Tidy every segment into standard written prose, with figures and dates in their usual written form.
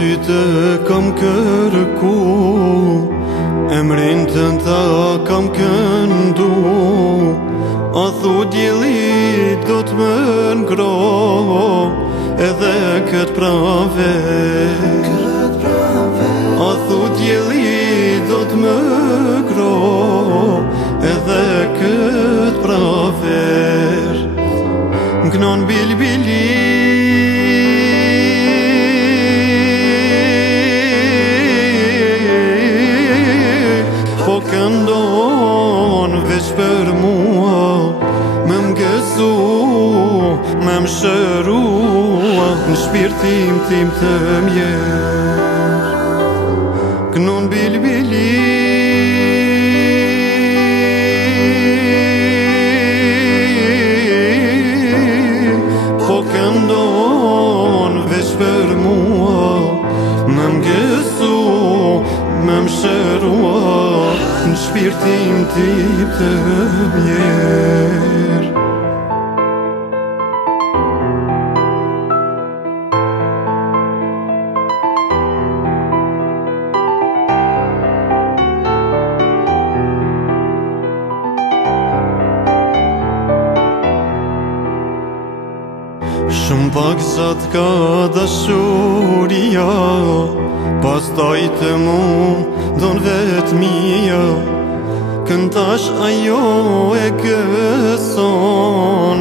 ty të kam kërku, emrin tënd ta kam këndu. A thu dielli do t'më ngro, edhe kët prave. A thu dielli do t'më ngro, edhe kët praver. Gnon bilbili po këndon veç për mua, me m'gëzu, me m'shërua, në shpirtin tim të mjer. Gnon bilbili po këndon veç për mua, me m'gëzu, me m'shërua, në shpirtin tim të mjer. Shumë pak zat ka dashuria, pastaj të mu don vetmia. Këntash ajo e gëson,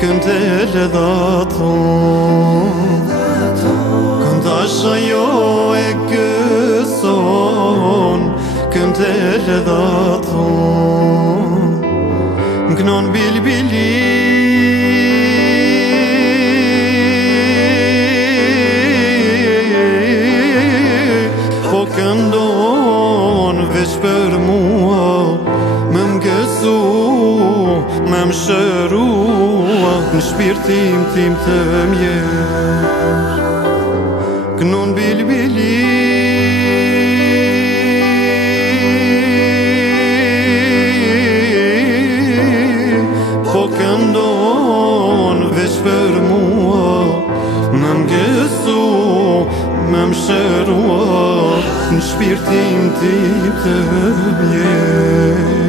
këntele dhaton. Këntash ajo e gëson, këntele dhaton. Gnon bilbili po këndon veç për mua, me m'gëzu, me m'shërua, në shpirtin tim të mjer. Gnon bilbili po këndon veç për mua, me m'gëzu, me m'shërua, në shpirtin tim të mjer.